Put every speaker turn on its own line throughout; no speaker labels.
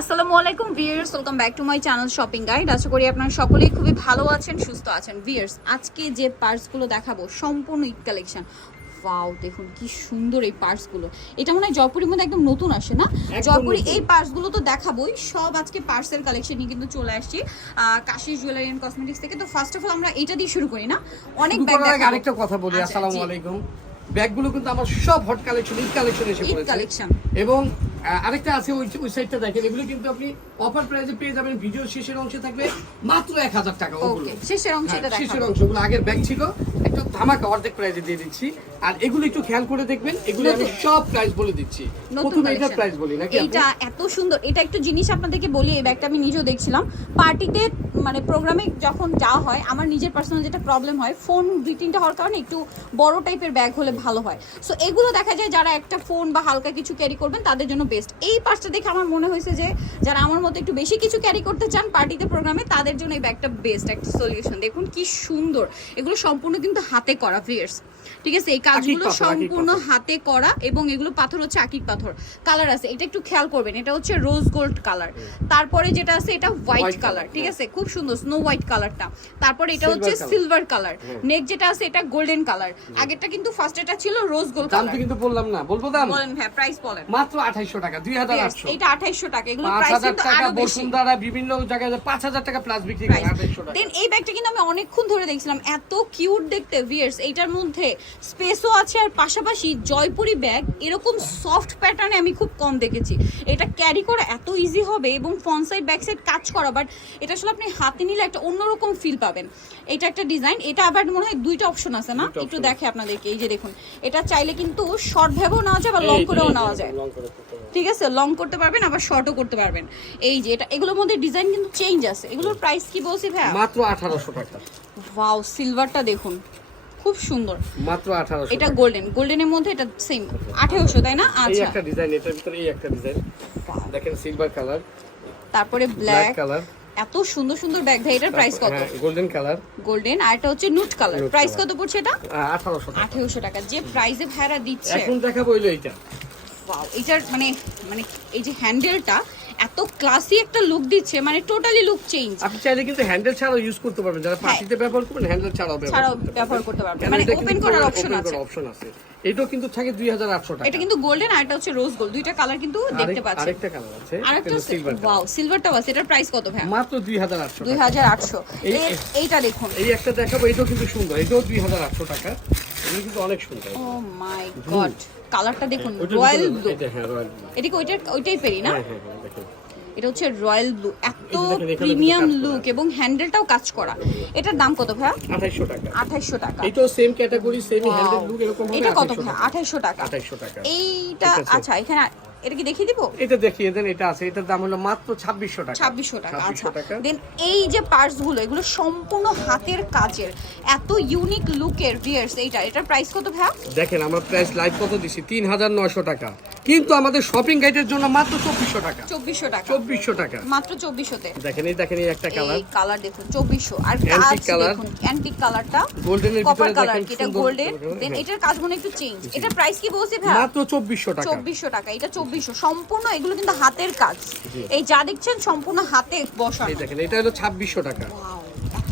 আসসালামু আলাইকুম viewers welcome back to my channel shopping guide আশা করি আপনারা সকলেই খুবই ভালো আছেন সুস্থ আছেন। ভিয়ার্স আজকে যে পার্সগুলো দেখাবো সম্পূর্ণ ঈদ কালেকশন ওয়াও দেখুন কি সুন্দর এই পার্সগুলো এটা মনে হয় জয়পুরের মধ্যে একদম নতুন আসে না? জয়পুরি। এই পার্সগুলো তো দেখাবোই। সব আজকে পার্সেল কালেকশন নিয়ে কিন্তু চলে আসছি। কাশিস জুয়েলারি অ্যান্ড কসমেটিক্স থেকে। তো ফার্স্ট অফ অল আমরা এটা দিয়ে শুরু করি না? অনেক ব্যাগ
আরেকটা কথা বলি।
আচ্ছা,
আসসালামু আলাইকুম। ব্যাগগুলো কিন্তু আমার সব হট কালেকশন ঈদ কালেকশন এসে
ঈদ কালেকশন
এবং আরেকটা আছে ওই ওই সাইডটা দেখেন। এগুলো কিন্তু আপনি অফার প্রাইসে পেয়ে যাবেন। ভিডিও শেষের অংশে থাকবে মাত্র এক হাজার টাকা ওগুলো
শেষের অংশ
হ্যাঁ, শেষের
অংশ
অংশগুলো আগের ব্যাগ ছিল। একটু ধামাকা অর্ধেক প্রাইসে দিয়ে দিচ্ছি। আর এগুলো একটু খেয়াল করে দেখবেন এগুলো আমি সব প্রাইস বলে দিচ্ছি। প্রথমে
collection।
প্রাইস বলি নাকি?
এইটা এত সুন্দর এটা একটু জিনিস আপনাদেরকে বলি এই ব্যাগটা আমি নিজেও দেখছিলাম। পার্টিতে মানে প্রোগ্রামে যখন যাওয়া হয় আমার নিজের পার্সোনাল যেটা প্রবলেম হয় ফোন দুই তিনটা হওয়ার কারণে একটু বড় টাইপের ব্যাগ হলে ভালো হয়। সো এগুলো দেখা যায় যারা একটা ফোন বা হালকা কিছু ক্যারি করবেন তাদের জন্য বেস্ট এই পার্সটা দেখে আমার মনে হয়েছে যে যারা আমার মতো একটু বেশি কিছু ক্যারি করতে চান পার্টিতে প্রোগ্রামে তাদের জন্য এই ব্যাগটা বেস্ট একটা সলিউশন দেখুন কি সুন্দর। এগুলো সম্পূর্ণ কিন্তু হাতে করা ফিয়ার্স ঠিক আছে? এই কাজগুলো সম্পূর্ণ হাতে করা এবং এগুলো পাথর হচ্ছে আকিক পাথর। কালার আছে এটা একটু খেয়াল করবেন এটা হচ্ছে রোজ গোল্ড কালার তারপরে যেটা আছে এটা হোয়াইট কালার ঠিক
হ্যাঁ।
আছে? খুব সুন্দর স্নো হোয়াইট কালারটা তারপরে এটা হচ্ছে সিলভার কালার। নেক্সট যেটা আছে এটা গোল্ডেন কালার আগেরটা কিন্তু ফার্স্ট এটা ছিল রোজ গোল্ড
দাম তো কিন্তু বললাম না। বলব দাম?
বলেন হ্যাঁ প্রাইস বলেন।
মাত্র আঠাইশো টাকা দুই হাজার আটশো।
এটা 2800 টাকা। এগুলো প্রাইস কিন্তু আরও বেশি।
বসুন্ধরা বিভিন্ন জায়গায় পাঁচ হাজার টাকা প্লাস বিক্রি করে আঠাইশো টাকা।
দেন এই ব্যাগটা কিন্তু আমি অনেকক্ষণ ধরে দেখছিলাম। এত কিউট দেখতে ভিয়ার্স এইটার মধ্যে স্পেসও আছে আর পাশাপাশি জয়পুরি ব্যাগ এরকম সফট প্যাটার্নে আমি খুব কম দেখেছি। এটা ক্যারি করা এত ইজি হবে এবং ফ্রন্ট সাইড ব্যাক সাইড কাজ করা বাট এটা আসলে আপনি হাতে নিলে একটা অন্যরকম ফিল পাবেন। এটা একটা ডিজাইন এটা আবার মনে হয় দুইটা অপশন আছে না? একটু দেখে আপনাদেরকে এই যে দেখুন এটা চাইলে কিন্তু শর্ট ভেবেও নেওয়া যায় বা লং করেও নেওয়া যায়। ঠিক আছে লং করতে পারবেন আবার শর্টও করতে পারবেন। এই যে এটা এগুলোর মধ্যে ডিজাইন কিন্তু চেঞ্জ আছে। এগুলোর প্রাইস কি বলছি ভাইয়া?
মাত্র আঠারোশো টাকা।
ওয়াও সিলভারটা দেখুন। খুব সুন্দর।
মাত্র আঠারোশো
এটা গোল্ডেন গোল্ডেনের মধ্যে এটা সেম আঠেরোশো তাই না? আচ্ছা।
এই একটা ডিজাইন এটার ভিতরে এই একটা ডিজাইন দেখেন সিলভার কালার
তারপরে
ব্ল্যাক কালার
এত সুন্দর সুন্দর ব্যাগ ভাই এটার প্রাইস কত?
গোল্ডেন কালার
গোল্ডেন আর এটা হচ্ছে নুট কালার প্রাইস কত পড়ছে এটা?
আঠারোশো টাকা।
আঠেরোশো টাকা। যে প্রাইসে ভাড়া দিচ্ছে।
এখন দেখাবো এইটা।
ওয়াও এটার মানে মানে এই যে হ্যান্ডেলটা এত ক্লাসি একটা লুক দিচ্ছে মানে টোটালি লুক চেঞ্জ
আপনি চাইলে কিন্তু হ্যান্ডেল ছাড়াও ইউজ করতে পারবেন। যারা পার্টিতে ব্যবহার করবেন হ্যান্ডেল ছাড়াও ব্যবহার করতে পারবেন।
মানে
এটা
ওপেন করার অপশন আছে।
option আছে। এটাও কিন্তু থাকে দুই হাজার আটশো টাকা।
এটা কিন্তু গোল্ডেন আর এটা হচ্ছে রোজ গোল্ড দুইটা কালার কিন্তু দেখতে পাচ্ছেন
আরেকটা কালার আছে
আরেকটা
সিলভার
ওয়াও সিলভারটাও আছে। এটার প্রাইস কত ভাই
মাত্র দুই হাজার আটশো
দুই হাজার আটশো।
এই-
এইটা দেখুন।
এই একটা দেখাবো এটাও কিন্তু সুন্দর। এটাও দুই হাজার আটশো টাকা। এগুলো কিন্তু অনেক সুন্দর।
ও মাই গড কালারটা দেখুন রয়্যাল ব্লু
এটা হ্যাঁ রয়্যাল
এটা কি ওইটার ওইটাই পেরি না?
হ্যাঁ হ্যাঁ হ্যাঁ।
এটা হচ্ছে রয়্যাল ব্লু এত প্রিমিয়াম লুক এবং হ্যান্ডেলটাও কাজ করা। এটার দাম কত ভাই
আঠাইশো টাকা।
আঠাইশশো টাকা।
এটাও same category same handle look এরকম
এটা কত
2800
ভাই
টাকা।
আঠাইশশো টাকা।
2800 টাকা।
এইটা আচ্ছা এখানে এটা কি দেখিয়ে দিব?
এটা দেখিয়ে দেন এটা আছে। এটার দাম হলো মাত্র ছাব্বিশশো টাকা।
ছাব্বিশশো টাকা আচ্ছা।
2600
দেন এই যে পার্টসগুলো এগুলো সম্পূর্ণ হাতের কাজের। এত ইউনিক লুকের ভিয়ার্স এইটা। এটার প্রাইস কত ভাই
দেখেন আমার প্রাইস লাইভ কত দিছি? তিন হাজার নয়শো টাকা। কিন্তু আমাদের শপিং গাইডের জন্য মাত্র চব্বিশশো টাকা।
চব্বিশশো টাকা।
চব্বিশশো টাকা।
মাত্র চব্বিশশোতে।
দেখেন এই দেখেন এই একটা কালার
এই কালার দেখুন চব্বিশশো। আর কাজ দেখুন অ্যান্টিক কালারটা
গোল্ডেনের
কপার কালার এটা গোল্ডেন দেন। এটার কাজগুলো একটু চেঞ্জ এটার প্রাইস কি বলছি ভাই?
মাত্র চব্বিশশো টাকা।
চব্বিশশো টাকা এটা চব্বিশশো। সম্পূর্ণ এগুলো কিন্তু হাতের কাজ। এই যা দেখছেন সম্পূর্ণ হাতে বসানো।
এই দেখেন এটা হলো ছাব্বিশশো টাকা।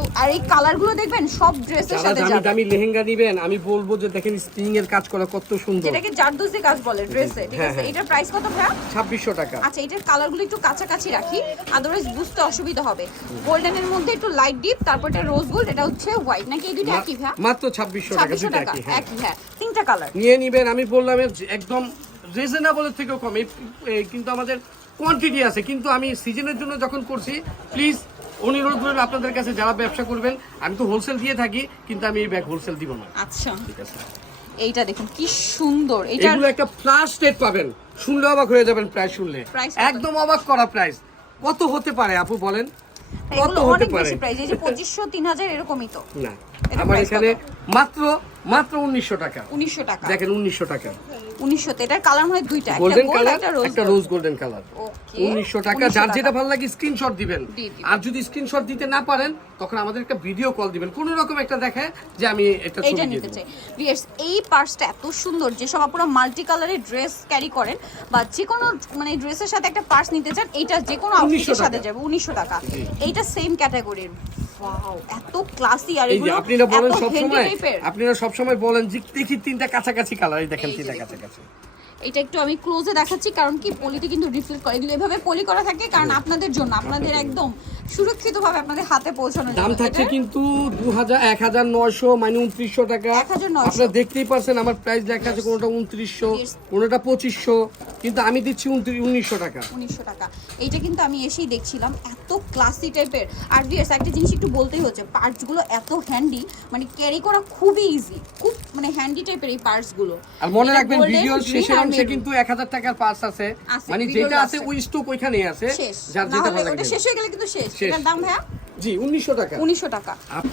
এত- আর এই কালারগুলো দেখবেন সব ড্রেসের সাথে যাবে।
দামি লেহেঙ্গা নিবেন আমি বলব যে দেখেন স্প্রিং এর কাজ করা কত সুন্দর।
যেটাকে জারদুজি কাজ বলে ড্রেসে ঠিক
হ্যাঁ,
আছে?
হ্যাঁ।
এটার প্রাইস কত ভাইয়া?
ছাব্বিশশো টাকা।
আচ্ছা এটার কালারগুলো একটু কাছাকাছি রাখি আদারওয়াইজ বুঝতে অসুবিধা হবে। গোল্ডেনের মধ্যে একটু লাইট ডিপ তারপর এটা রোজ গোল্ড এটা হচ্ছে হোয়াইট নাকি এই দুটো একই ভাইয়া?
মাত্র ছাব্বিশশো টাকা
ছাব্বিশশো
দুইটা
টাকা
একই হ্যাঁ।
একই হ্যাঁ। তিনটা কালার
নিয়ে নিবেন আমি বললাম একদম রিজনেবলের থেকেও কম। কিন্তু আমাদের কোয়ান্টিটি আছে কিন্তু আমি সিজনের জন্য যখন করছি প্লিজ অনুরোধ করবেন আপনাদের কাছে যারা ব্যবসা করবেন আমি তো হোলসেল দিয়ে থাকি কিন্তু আমি এই ব্যাগ হোলসেল দিব না।
আচ্ছা।
ঠিক আছে।
এইটা দেখুন কি সুন্দর। এটা
এগুলো একটা ফ্লাশ রেট পাবেন। শুনলে অবাক হয়ে যাবেন প্রাইস শুনলে। একদম অবাক করা প্রাইস কত হতে পারে আপু বলেন? কত হতে পারে?
এই যে পঁচিশশো তিন হাজার এরকমই তো।
না আমার এখানে মাত্র মাত্র উনিশশো টাকা।
উনিশশো টাকা।
দেখেন উনিশশো টাকা।
উনিশশো এটার কালার হয় দুইটা
গোল্ডেন কালার
একটা রোজ
গোল্ডেন কালার
ওকে
উনিশশো টাকা যার যেটা ভালো লাগে স্ক্রিনশট দিবেন। আর যদি স্ক্রিনশট দিতে না পারেন তখন আমাদের একটা ভিডিও কল দিবেন। কোন রকম একটা যে আমি এটা ছবি
নিতে চাই। ভিউয়ার্স এই পার্সটা এত সুন্দর যেসব আপনারা মাল্টি কালারের ড্রেস ক্যারি করেন বা যে কোনো মানে ড্রেসের সাথে একটা পার্স নিতে চান এটা যে কোনো আউটফিটের সাথে। যাবে উনিশশো টাকা।
জি।
এইটা সেম ক্যাটাগরির এত ক্লাসি আর এগুলো
আপনারা বলেন সব সময় আপনারা সব সময় বলেন যে দেখি তিনটা কাছাকাছি কালার এই দেখেন তিনটা
দেখুন।
কাছাকাছি।
এটা একটু আমি ক্লোজে দেখাচ্ছি কারণ কি পলিতে কিন্তু রিফ্লেক্ট করে এগুলো এভাবে পলি করা থাকে কারণ আপনাদের জন্য আপনাদের একদম সুরক্ষিতভাবে আপনাদের হাতে পৌঁছানোর
দাম। থাকছে কিন্তু দু হাজার এক হাজার নয়শো মানে উনত্রিশশো টাকা। আপনারা দেখতেই পারছেন আমার প্রাইস লেখা আছে কোনোটা উনত্রিশশো
Yes.
কোনোটা পঁচিশশো কিন্তু আমি দিচ্ছি উনিশশো টাকা।
উনিশশো টাকা। এইটা কিন্তু আমি এসেই দেখছিলাম এত ক্লাসি টাইপের আর ভিয়ার্স একটা জিনিস একটু বলতেই হচ্ছে পার্টসগুলো এত হ্যান্ডি মানে ক্যারি করা খুবই ইজি খুব মানে হ্যান্ডি টাইপের এই পার্টসগুলো
আর মনে রাখবেন
green
শেষের অংশে কিন্তু এক হাজার টাকার পার্স আছে। মানে যেটা আছে। ওই স্টক ওইখানেই আছে যার যেটা ভালো লাগে
শেষ হয়ে গেলে কিন্তু শেষ।
শেষ।
এটার দাম ভাইয়া?
জি উনিশশো টাকা।
উনিশশো টাকা।
আপ-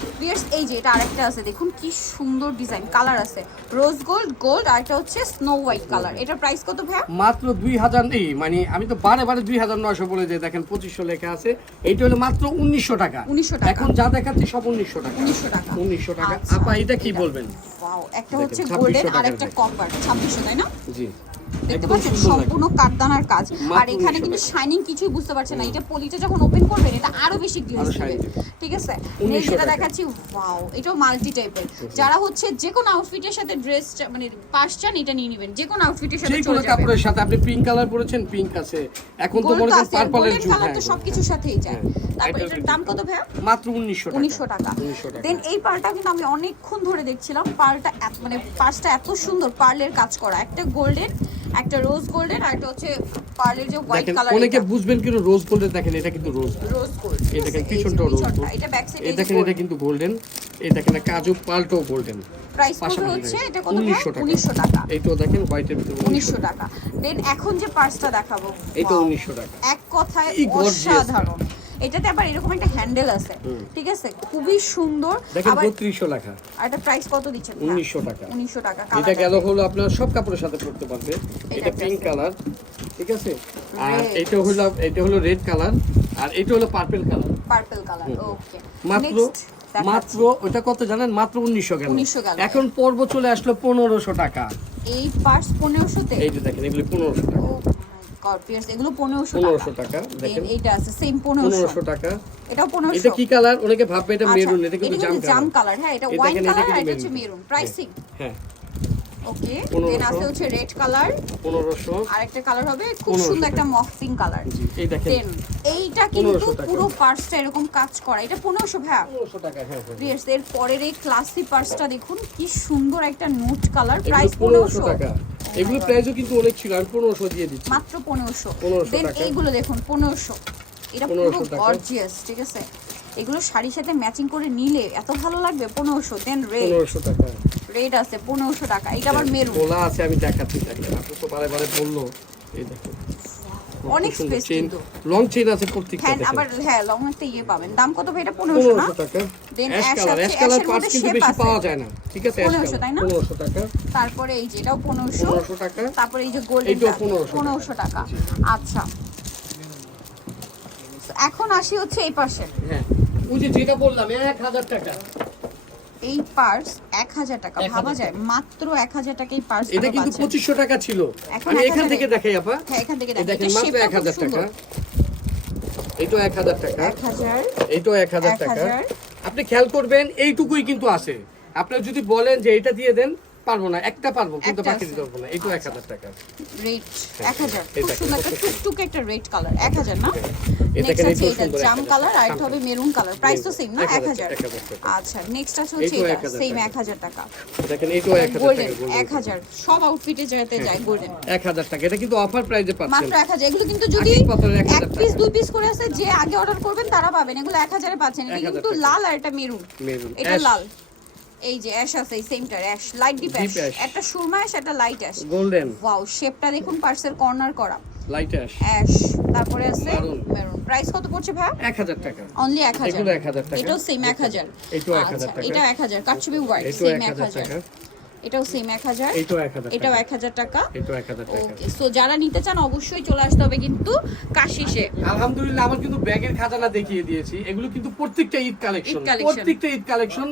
এই যে এটা আরেকটা আছে দেখুন কি সুন্দর ডিজাইন কালার আছে। রোজ গোল্ড গোল্ড আর একটা হচ্ছে স্নো হোয়াইট কালার এটার প্রাইস কত ভাইয়া?
মাত্র দুই হাজার নেই মানে আমি তো বারে বারে দুই হাজার নয়শো বলে যে দেখেন পঁচিশশো লেখা আছে। এইটা হলো মাত্র উনিশশো টাকা।
1900 টাকা।
এখন যা দেখাচ্ছি সব উনিশশো টাকা।
উনিশশো টাকা।
উনিশশো টাকা।
আচ্ছা,
আপা এটা কি বলবেন?
ওয়াও একটা হচ্ছে গোল্ডেন আর একটা। কপার ছাব্বিশশো তাই না?
জি।
দেখতে পাচ্ছেন? সম্পূর্ণ কাজ। আর এখানে কিন্তু শাইনিং কিছুই বুঝতে পারছেন না। এটা পলিটা যখন ওপেন করবেন এটা আরও বেশি দিবে। ঠিক আছে?
1900
নেক্সট যেটা। দেখাচ্ছি ওয়াও এটাও মাল্টি টাইপের যারা হচ্ছে যে কোনো আউটফিটের সাথে ড্রেস মানে পাস চান এটা নিয়ে নেবেন। যে কোনো আউটফিটের সাথে চলে যাবে।
কাপড়ের সাথে আপনি পিঙ্ক কালার পরেছেন পিঙ্ক আছে। এখন তো মনে করেন পার্পলের যুগ।
কালার তো
হ্যাঁ।
সবকিছুর সাথেই যায়।
হ্যাঁ।
তারপর এটার দাম কত ভাইয়া?
মাত্র উনিশশো টাকা।
উনিশশো টাকা। দেন এই পার্লটা কিন্তু আমি অনেকক্ষণ ধরে দেখছিলাম। পার্লটা এত- মানে পার্সটা এত সুন্দর পার্লের কাজ করা। একটা গোল্ডেন একটা রোজ গোল্ডেন আর একটা হচ্ছে পার্লের যে হোয়াইট কালার
অনেকে বুঝবেন কিন্তু রোজ গোল্ডের দেখেন এটা কিন্তু রোজ
রোজ গোল্ড
এই দেখেন পিছনটাও রোজ গোল্ড
এটা ব্যাক সাইড
দেখেন এটা কিন্তু গোল্ডেন এই দেখেন কাজু পাল্টাও গোল্ডেন
প্রাইস কত হচ্ছে এটা কত
1900 টাকা।
উনিশশো টাকা।
এইটাও দেখেন হোয়াইটের ভিতরে
টাকা। দেন এখন যে পার্সটা দেখাবো।
এটা
wow,
উনিশশো টাকা।
এক কথায়। অসাধারণ। এটাতে আবার এরকম একটা হ্যান্ডেল আছে ঠিক আছে? খুবই সুন্দর।
দেখেন
আবার
বত্রিশশো লেখা।
আর এটা প্রাইস কত দিচ্ছেন?
উনিশশো টাকা।
উনিশশো টাকা
এটা গেল হলো আপনার সব কাপড়ের সাথে পরতে পারবে। এটা পিঙ্ক কালার ঠিক আছে? আর এটা হলো এটা হলো রেড কালার আর এটা হলো purple colour
purple colour okay
মাত্র মাত্র ওটা কত জানেন? মাত্র উনিশশো গেল।
1900 গেল।
এখন পর্ব চলে আসলো পনেরোশো টাকা।
এই পার্স পনেরোশোতে?
এই যে দেখেন এগুলি পনেরোশো টাকা।
ও এগুলো পনেরোশো
পনেরোশো
টাকা
টাকা দেখেন।
এইটা আছে সেম পনেরোশো।
পনেরোশো টাকা।
এটাও
এটা
পনেরোশো
কি কালার? অনেকে ভাববে এটা মেরুন এটা কিন্তু জাম কালার
হ্যাঁ এটা ওয়াইন কালার আর এটা হচ্ছে মেরুন প্রাইসিং
হ্যাঁ।
ওকে
1500
দেন আছে হচ্ছে রেড কালার
পনেরোশো।
আর একটা কালার হবে খুব সুন্দর একটা মফিং কালার
এই দেখেন।
দেন এইটা কিন্তু পুরো পার্সটা এরকম কাজ করা। এটা পনেরোশো ভাইয়া।
পনেরোশো টাকা হ্যাঁ হ্যাঁ।
এর পরের এই ক্লাসি পার্সটা দেখুন কি সুন্দর একটা নোট কালার প্রাইস
পনেরোশো
পনেরোশো।
টাকা। এগুলো প্রাইসও কিন্তু অনেক ছিল আমি পনেরোশো দিয়ে দিচ্ছি।
মাত্র পনেরোশো।
1500
দেন এইগুলো দেখুন পনেরোশো। এটা পুরো
1500
গর্জিয়াস ঠিক আছে? এগুলো শাড়ির সাথে ম্যাচিং করে নিলে এত ভালো লাগবে? পনেরোশো দেন রেড
পনেরোশো টাকা।
রেড আছে পনেরোশো টাকা। এটা আবার মেরুন
বলা আছে আমি দেখাচ্ছি দেখেন। আপনি তো বারে বারে বলল এই দেখো
অনেক স্পেস কিন্তু।
লং চেন আছে প্রত্যেকটা
হ্যাঁ আবার হ্যাঁ লং একটা ইয়ে পাবেন। দাম কত ভাই এটা? পনেরোশো না?
পনেরোশো টাকা।
Then
ash colour ash colour parts কিন্তু বেশি পাওয়া যায় না। ঠিক আছে
1500 তাই না?
পনেরোশো টাকা।
তারপরে এই যে এটাও পনেরোশো।
পনেরোশো টাকা।
তারপরে এই যে গোল্ডেন
এইটাও 1500
পনেরোশো টাকা। আচ্ছা। এখন আসি হচ্ছে এই পাশে।
হ্যাঁ। ওই যে যেটা বললাম এক হাজার টাকা।
এই পার্স এক হাজার টাকা। ভাবা যায় মাত্র পার্স
এটা কিন্তু টাকা ছিল।
এখন
আমি এখান থেকে দেখাই আপা।
হ্যাঁ এখান থেকে দেখেন
মাত্র এক হাজার টাকা। টাকা।
এক হাজার
এইটাও এক হাজার টাকা। আপনি খেয়াল করবেন এইটুকুই কিন্তু আছে। আপনার যদি বলেন যে এটা দিয়ে দেন পারব না একটা পারব কিন্তু বাকি দিতে পারব না। এক হাজার টাকা।
রেট এক হাজার। খুব সুন্দর একটা একটা রেড কালার এক হাজার না? নেক্সট আছে এটা জাম কালার আর
জাম
হবে মেরুন কালার প্রাইস তো সেম না? এক
1000
হাজার। আচ্ছা নেক্সট আছে হচ্ছে এটা
1000
সেম
টাকা।
এক হাজার টাকা।
দেখেন এক হাজার টাকা
এক হাজার। সব আউটফিটে যেতে যায় গোল্ডেন
এক হাজার টাকা। এটা কিন্তু অফার প্রাইজে পাচ্ছেন।
মাত্র এক হাজার। এগুলো কিন্তু যদি
এক
পিস। দুই পিস করে আছে যে আগে অর্ডার করবেন তারা পাবেন। এগুলো এক হাজারে পাচ্ছেন। এটা কিন্তু লাল আর এটা মেরুন
মেরুন
এটা লাল। এই যে অ্যাশ আছে এই সেমটার অ্যাশ লাইট ডিপ অ্যাশ একটা সুরমা অ্যাশ একটা লাইট অ্যাশ
গোল্ডেন
ওয়াও শেপটা দেখুন পার্সের কর্নার করা।
লাইট অ্যাশ
অ্যাশ তারপরে আছে মেরুন প্রাইস কত পড়ছে ভাই
1000 টাকা।
অনলি 1000
এগুলো 1000 টাকা।
এটাও সেম 1000
এটাও 1000
আচ্ছা,
টাকা।
এটাও 1000 কাটছবি
ওয়াইট
সেম
1000
এটাও সেম এক হাজার।
এটাও এক হাজার
এটাও
টাকা।
এক হাজার টাকা।
এটাও এক হাজার টাকা।
ওকে সো যারা নিতে চান অবশ্যই চলে আসতে হবে কিন্তু কাশিসে
আলহামদুলিল্লাহ আমার কিন্তু ব্যাগের খাজানা দেখিয়ে দিয়েছি। এগুলো কিন্তু প্রত্যেকটা ঈদ কালেকশন প্রত্যেকটা ঈদ কালেকশন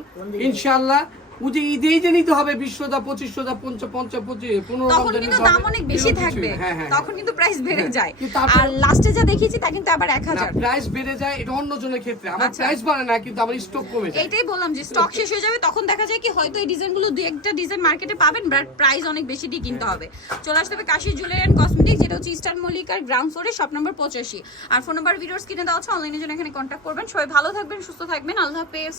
ইনশাআল্লাহ বুঝে ঈদেই যে নিতে হবে বিশটা পঁচিশশো পঞ্চ পঞ্চ পঁচিশ পনেরো
তখন কিন্তু দাম অনেক বেশি থাকবে।
হ্যাঁ হ্যাঁ
তখন কিন্তু প্রাইস বেড়ে
হ্যাঁ।
যায়। আর লাস্টে যা দেখিয়েছি তা কিন্তু আবার এক হাজার।
প্রাইস বেড়ে যায় এটা অন্য জনের ক্ষেত্রে। আমার
আচ্ছা।
প্রাইস বাড়ে না কিন্তু আমার স্টক কমে যায়।
এইটাই বললাম যে স্টক শেষ হয়ে যাবে তখন দেখা যায় কি হয়তো এই ডিজাইনগুলো দুই একটা ডিজাইন মার্কেটে পাবেন বাট প্রাইস অনেক বেশি দিয়ে কিনতে হবে। চলে আসতে হবে কাশি জুয়েলারি অ্যান্ড কসমেটিক যেটা হচ্ছে ইস্টার্ন মল্লিকার গ্রাউন্ড ফ্লোরে শপ নম্বর পঁচাশি। আর ফোন নাম্বার ভিডিওস কিনে দেওয়া হচ্ছে অনলাইনের জন্য এখানে কন্ট্যাক্ট করবেন। সবাই ভালো থাকবেন সুস্থ থাকবেন। আল্লাহ হাফেজ।